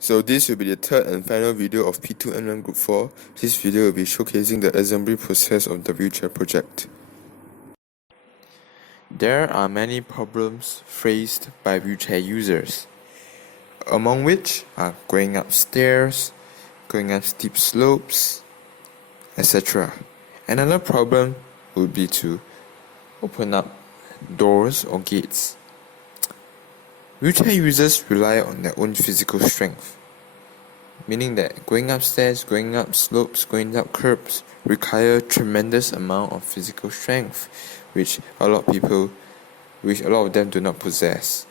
So this will be the third and final video of P2N1 Group 4. This video will be showcasing the assembly process of the wheelchair project. There are many problems faced by wheelchair users, among which are going up stairs, going up steep slopes, etc. Another problem would be to open up doors or gates. Wheelchair users rely on their own physical strength, meaning that going upstairs, going up slopes, going up curbs require tremendous amount of physical strength, which a lot of them do not possess.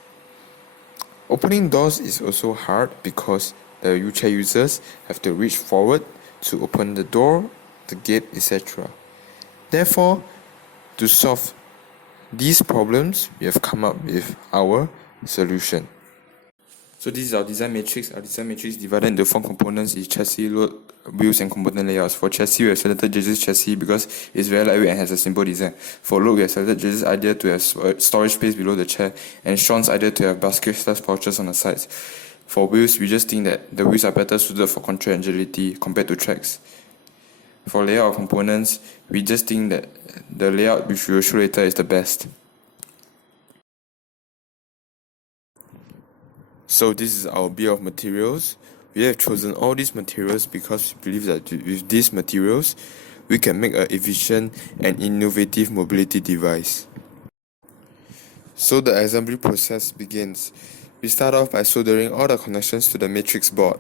Opening doors is also hard because the wheelchair users have to reach forward to open the door, the gate, etc. Therefore, to solve these problems, we have come up with our solution. So this is our design matrix. Our design matrix divided into 4 components: is chassis, load, wheels, and component layouts. For chassis, we have selected Jesus chassis because it's very lightweight and has a simple design. For load, we have selected Jesus' idea to have storage space below the chair, and Shawn's idea to have basket/pouches on the sides. For wheels, we just think that the wheels are better suited for control and agility compared to tracks. For layout of components, we just think that the layout, which we will show later, is the best. So this is our bill of materials. We have chosen all these materials because we believe that with these materials, we can make an efficient and innovative mobility device. So the assembly process begins. We start off by soldering all the connections to the matrix board.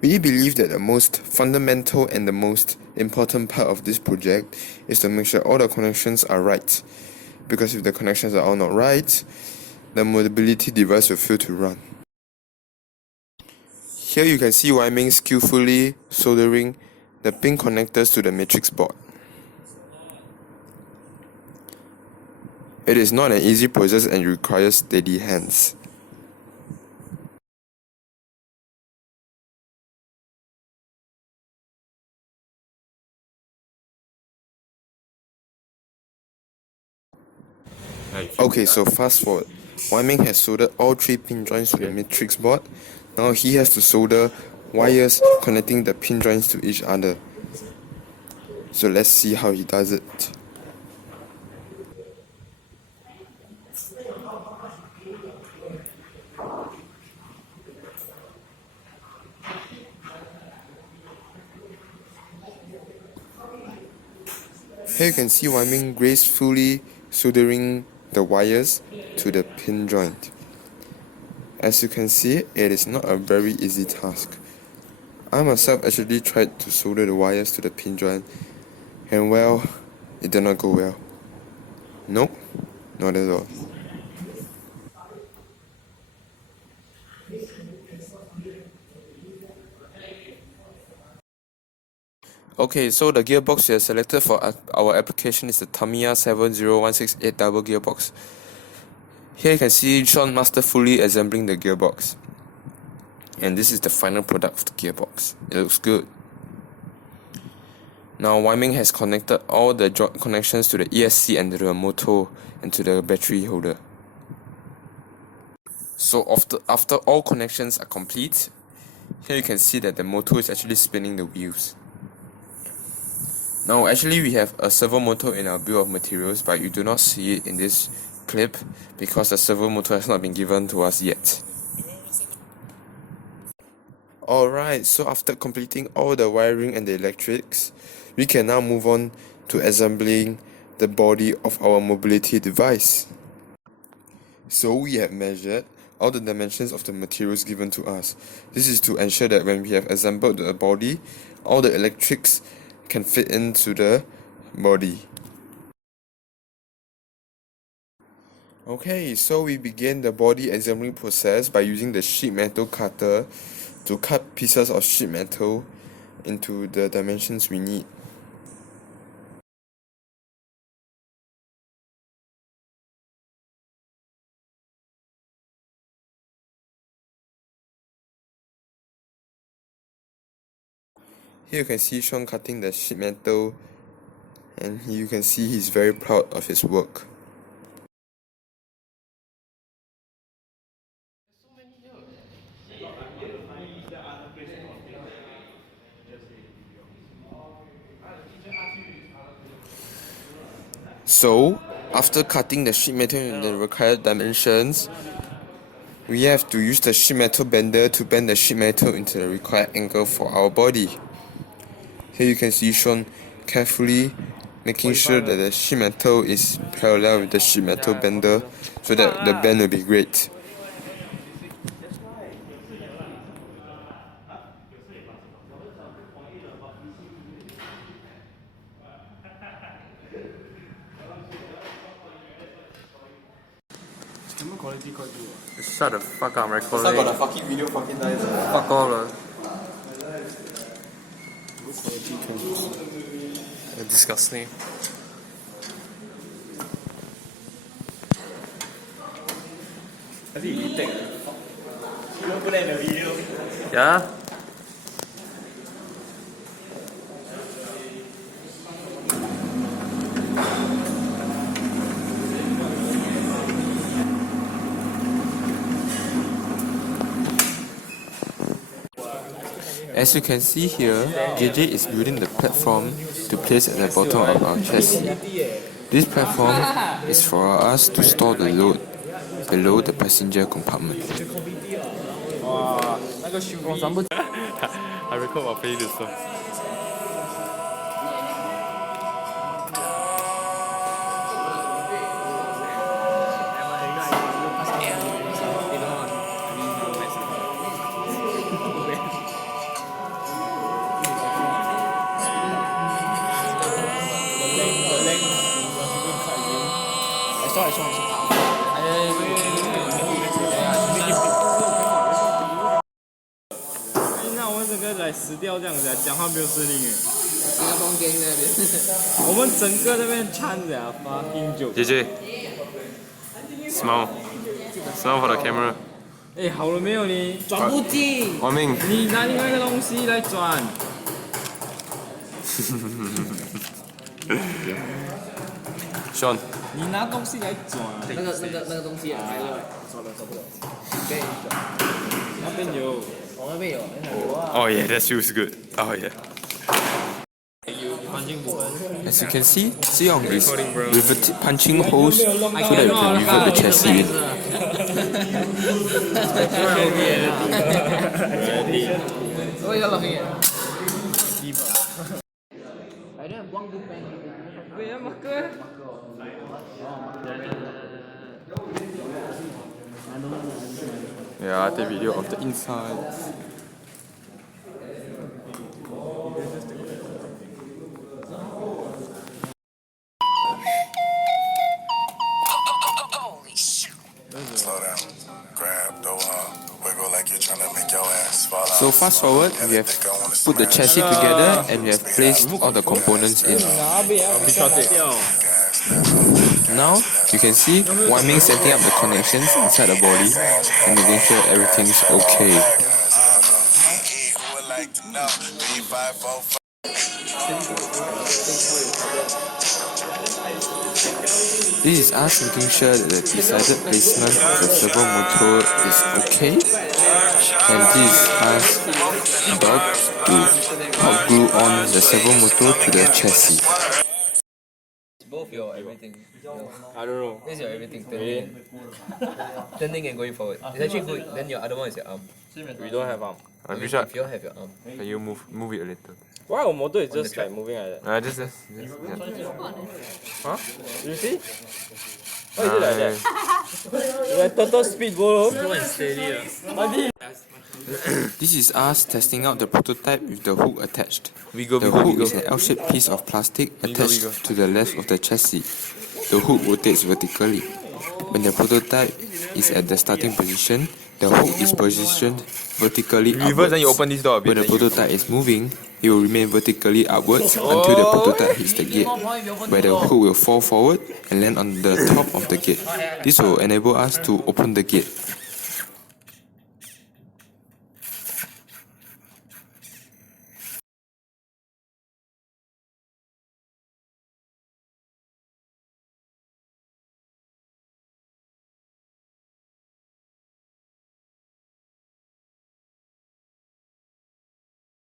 We believe that the most fundamental and the most important part of this project is to make sure all the connections are right. Because if the connections are all not right, the mobility device will fail to run. Here you can see Whye Meng skillfully soldering the pin connectors to the matrix board. It is not an easy process and requires steady hands. Okay, so fast forward. Whye Meng has soldered all 3 pin joints to the matrix board. Now he has to solder wires connecting the pin joints to each other. So let's see how he does it. Here you can see Whye Meng gracefully soldering the wires to the pin joint. As you can see, it is not a very easy task. I myself actually tried to solder the wires to the pin joint, and well, it did not go well. Nope, not at all. Okay, so the gearbox we have selected for our application is the Tamiya 70168 double gearbox. Here you can see Shawn masterfully assembling the gearbox. And this is the final product of the gearbox. It looks good. Now Whye Meng has connected all the connections to the ESC and to the motor and to the battery holder. So after all connections are complete, here you can see that the motor is actually spinning the wheels. Now actually we have a servo motor in our bill of materials, but you do not see it in this clip because the servo motor has not been given to us yet. Alright, so after completing all the wiring and the electrics, we can now move on to assembling the body of our mobility device. So we have measured all the dimensions of the materials given to us. This is to ensure that when we have assembled the body, all the electrics can fit into the body. Okay, so we begin the body assembly process by using the sheet metal cutter to cut pieces of sheet metal into the dimensions we need. Here you can see Shawn cutting the sheet metal, and you can see he's very proud of his work. So, after cutting the sheet metal in the required dimensions, we have to use the sheet metal bender to bend the sheet metal into the required angle for our body. Here you can see Shawn carefully making sure that the sheet metal is parallel with the sheet metal bender so that the bend will be great. Quality quite good. Shut the fuck up, I'm recording. I got the fucking video fucking nice. Fuck all lah. Disgusting. I think you take. You don't put that in the video. Yeah? As you can see here, JJ is building the platform to place at the bottom of our chassis. This platform is for us to store the load below the passenger compartment. I record my playlist so. JJ, smile for the camera. 哎，好了没有你？转不进。 Whye Meng. 你拿另外一个东西来转。Shawn. 你拿东西来转。那个东西啊，转了差不多。可以转。那边有，我那边有。Oh yeah, that feels good. Oh yeah. As you can see, Zhi Yong is punching holes so that we can revert the chassis in. Yeah, I take video of the inside. Slow down. Grab the wall. Wiggle like you're trying to make your ass fall out. So fast forward, we have put the chassis together and we have placed all the components in. Now, you can see Whye Meng setting up the connections inside the body and making sure everything's okay. This is us making sure that the decided placement of the servo motor is okay, and this is us about to hot glue on the servo motor to the chassis. Both your everything. I don't know. This is your everything. Turning and going forward. It's actually good. Then your other one is your arm. We don't have arm. I mean, Which one? if you all have your arm. Can you move it a little? Why our motor is On the just track. like moving like that? Just yeah. Huh? You see? Why is it like that? Like total speed bro. Slow and steady. This is us testing out the prototype with the hook attached. The Wiggle. hook is an L-shaped piece of plastic attached to the left of the chassis. The hook rotates vertically. When the prototype is at the starting position, the hook is positioned vertically Reverse, then you upwards. open this door a bit. When the prototype is moving, it will remain vertically upwards until the prototype hits the gate, where the hook will fall forward and land on the top of the gate. This will enable us to open the gate.